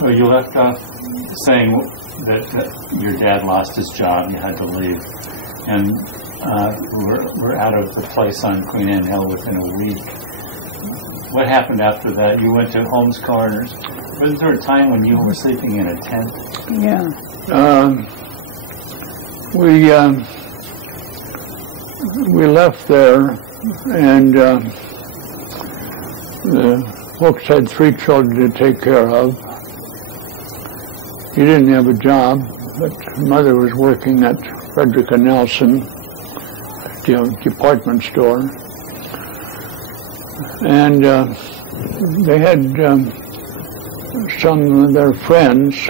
So you left off saying that your dad lost his job, you had to leave, and we're out of the place on Queen Anne Hill within a week. What happened after that? You went to Holmes Corners. Was there a time when you were sleeping in a tent? Yeah. We left there, and the folks had 3 children to take care of. He didn't have a job, but mother was working at Frederick and Nelson, the department store, and they had some of their friends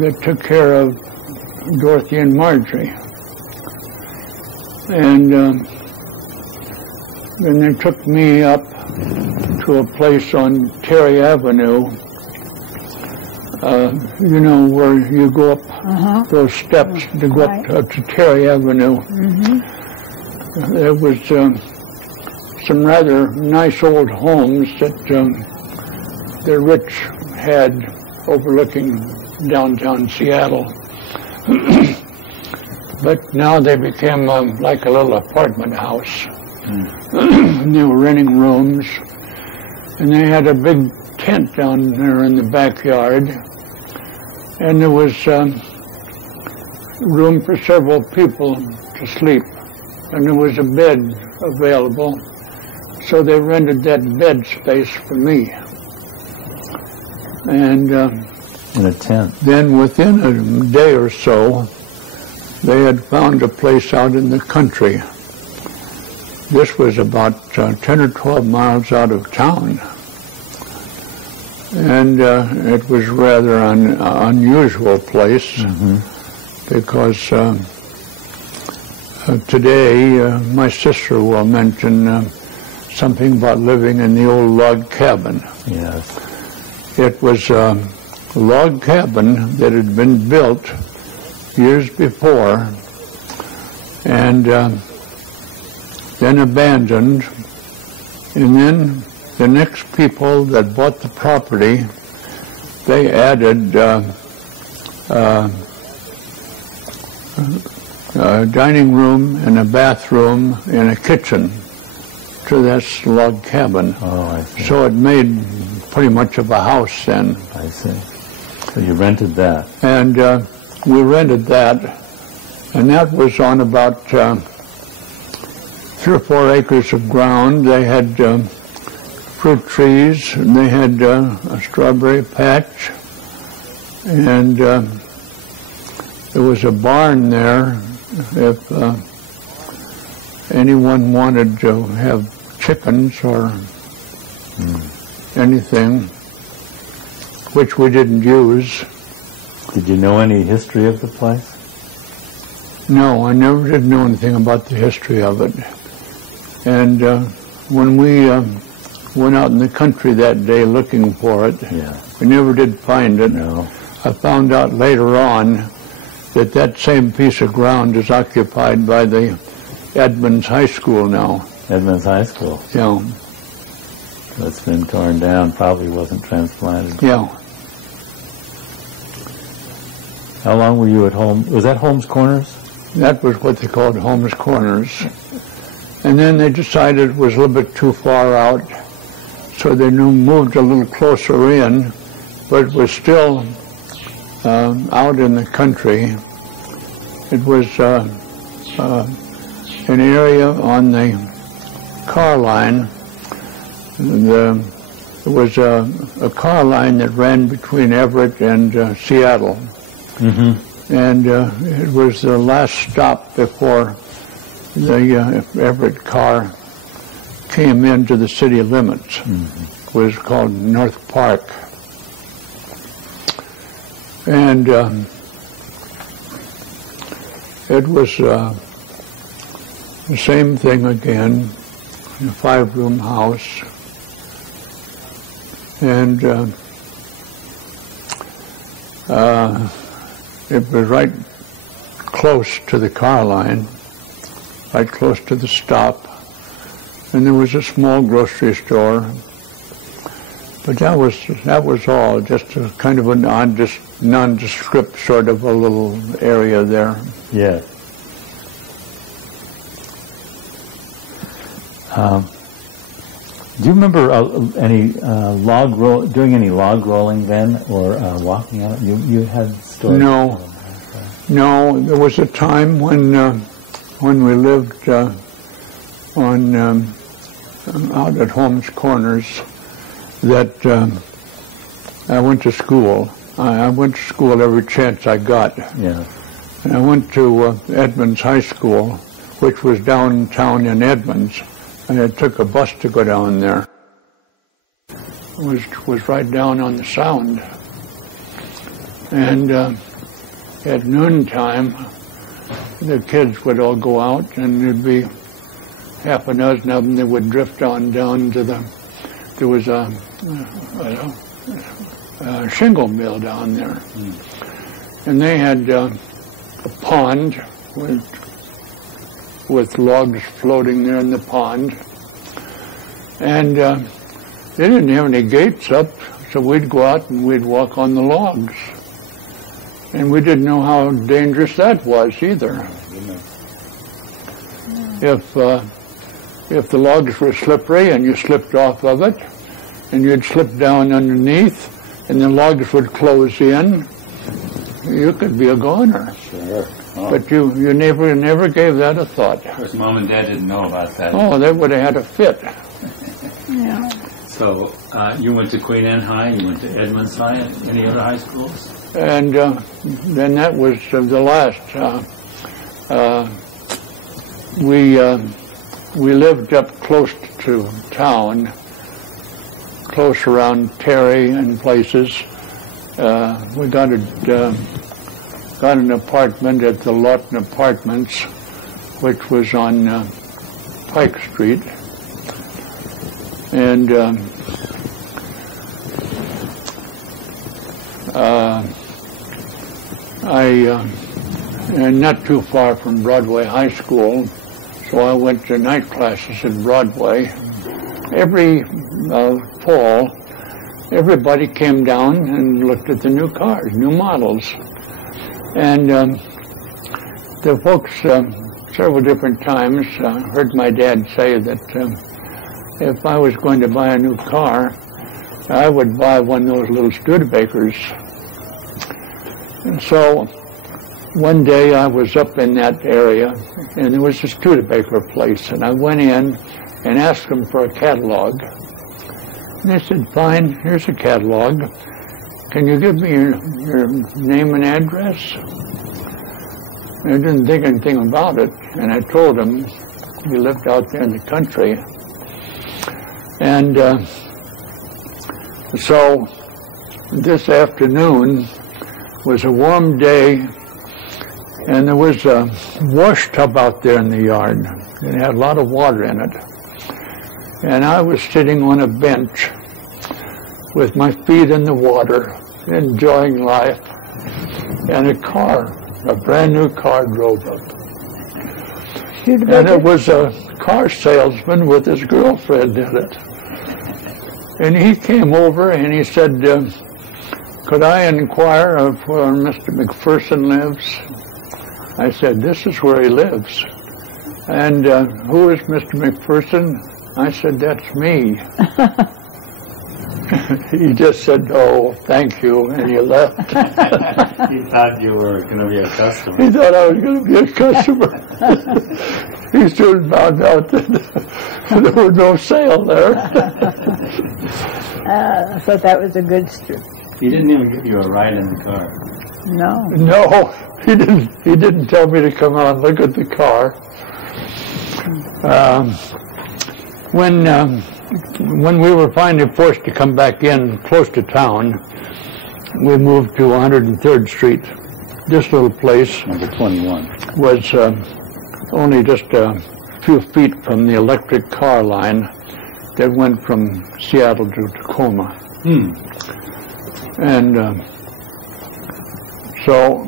that took care of Dorothy and Marjorie. And then they took me up to a place on Terry Avenue, you know, where you go up those steps to go up to Terry Avenue. There was some rather nice old homes that the rich had overlooking downtown Seattle. But now they became like a little apartment house. And they were renting rooms, and they had a big tent down there in the backyard, and there was room for several people to sleep, and there was a bed available, so they rented that bed space for me. And in a tent. Then within a day or so, they had found a place out in the country. This was about 10 or 12 miles out of town. And it was rather an unusual place because today my sister will mention something about living in the old log cabin. Yes. It was a log cabin that had been built years before and then abandoned, and then the next people that bought the property, they added a dining room and a bathroom and a kitchen to this log cabin. Oh, I see. So it made pretty much of a house then. I see. So you rented that. And we rented that, and that was on about 3 or 4 acres of ground. They had fruit trees, and they had a strawberry patch, and there was a barn there if anyone wanted to have chickens or anything, which we didn't use. Did you know any history of the place? No, I never did know anything about the history of it. And when we went out in the country that day looking for it, we never did find it. No. I found out later on that that same piece of ground is occupied by the Edmonds High School now. Edmonds High School? Yeah. That's been torn down, probably wasn't transplanted. Yeah. How long were you at home? Was that Holmes Corners? That was what they called Holmes Corners. And then they decided it was a little bit too far out, so they moved a little closer in, but it was still out in the country. It was an area on the car line. There was a car line that ran between Everett and Seattle. And it was the last stop before the Everett car came into the city limits. It was called North Park. And it was the same thing again, a 5-room house. And it was right close to the car line, right close to the stop. And there was a small grocery store. But that was all, just a kind of a nondescript sort of a little area there. Yeah. Do you remember doing any log rolling then, or walking on it? You had stories. No. There was a time when we lived out at Holmes Corners that I went to school. I went to school every chance I got. Yeah. And I went to Edmonds High School, which was downtown in Edmonds. And I took a bus to go down there. It was right down on the Sound. And at noontime, the kids would all go out, and there'd be half a dozen of them that would drift on down to there was a shingle mill down there. And they had a pond with logs floating there in the pond. And they didn't have any gates up, so we'd go out and we'd walk on the logs. And we didn't know how dangerous that was either. If the logs were slippery and you slipped off of it, and you'd slip down underneath, and the logs would close in, you could be a goner. Sure. Oh. But you never gave that a thought. Of course, Mom and Dad didn't know about that. Oh, they would have had a fit. Yeah. So you went to Queen Anne High, you went to Edmonds High, any other high schools? And then that was the last. We lived up close to town, close around Terry and places. We got an apartment at the Lawton Apartments, which was on Pike Street. And and not too far from Broadway High School, so I went to night classes at Broadway. Every fall, everybody came down and looked at the new cars, new models. And the folks, several different times, heard my dad say that if I was going to buy a new car, I would buy one of those little Studebakers. And so one day I was up in that area, and there was a Studebaker place, and I went in and asked them for a catalog. And they said, fine, here's a catalog. Can you give me your name and address? And I didn't think anything about it, and I told them we lived out there in the country. And so this afternoon was a warm day, and there was a wash tub out there in the yard. It had a lot of water in it. And I was sitting on a bench with my feet in the water, enjoying life, and a brand new car drove up. And it was a car salesman with his girlfriend in it. And he came over and he said, could I inquire of where Mr. McPherson lives? I said, this is where he lives. And who is Mr. McPherson? I said, that's me. He just said, oh, thank you, and he left. He thought you were going to be a customer. He thought I was going to be a customer. He soon found out that there was no sale there. I thought that was a good strip. He didn't even give you a ride in the car. No. No, he didn't. He didn't tell me to come out and look at the car. When we were finally forced to come back in close to town, we moved to 103rd Street. This little place, number 21, was only just a few feet from the electric car line that went from Seattle to Tacoma. And so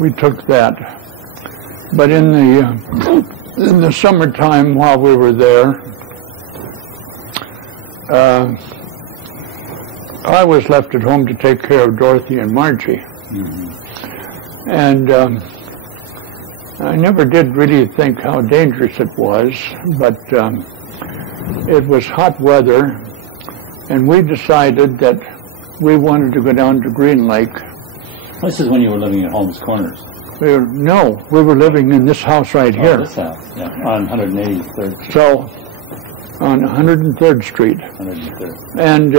we took that. But in the summertime while we were there, I was left at home to take care of Dorothy and Margie. And I never did really think how dangerous it was, but it was hot weather, and we decided that we wanted to go down to Green Lake. This is when you were living at Holmes Corners. We were living in this house right here. This house, yeah, on 183rd Street. So, on 103rd Street. 103rd. And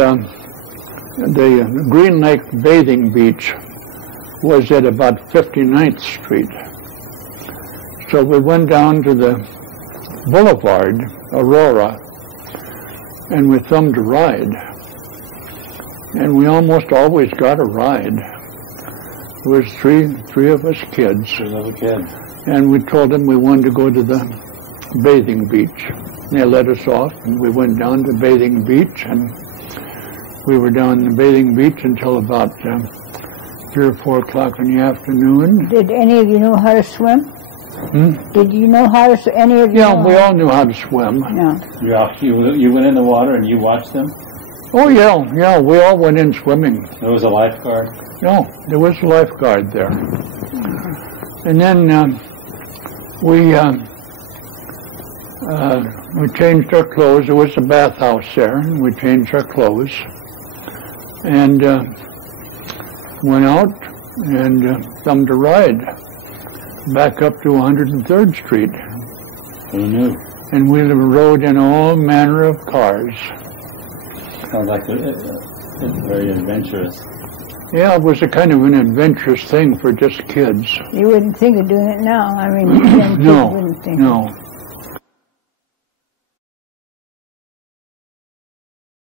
the Green Lake bathing beach was at about 59th Street. So we went down to the boulevard, Aurora, and we thumbed a ride. And we almost always got a ride. There was three of us kids. Three little kids. And we told them we wanted to go to the bathing beach. They let us off, and we went down to the bathing beach, and we were down the bathing beach until about 3 or 4 o'clock in the afternoon. Did any of you know how to swim? Did you know how to swim? Any of you? Yeah, we all knew how to swim. Yeah. You went in the water and you watched them? Oh, yeah, we all went in swimming. There was a lifeguard? No, there was a lifeguard there. And then we changed our clothes. There was a bathhouse there, and we changed our clothes. And went out and thumbed a ride back up to 103rd Street. Who knew? And we rode in all manner of cars. Sounds like it's very adventurous. Yeah, it was a kind of an adventurous thing for just kids. You wouldn't think of doing it now. I mean, young kids wouldn't think. No.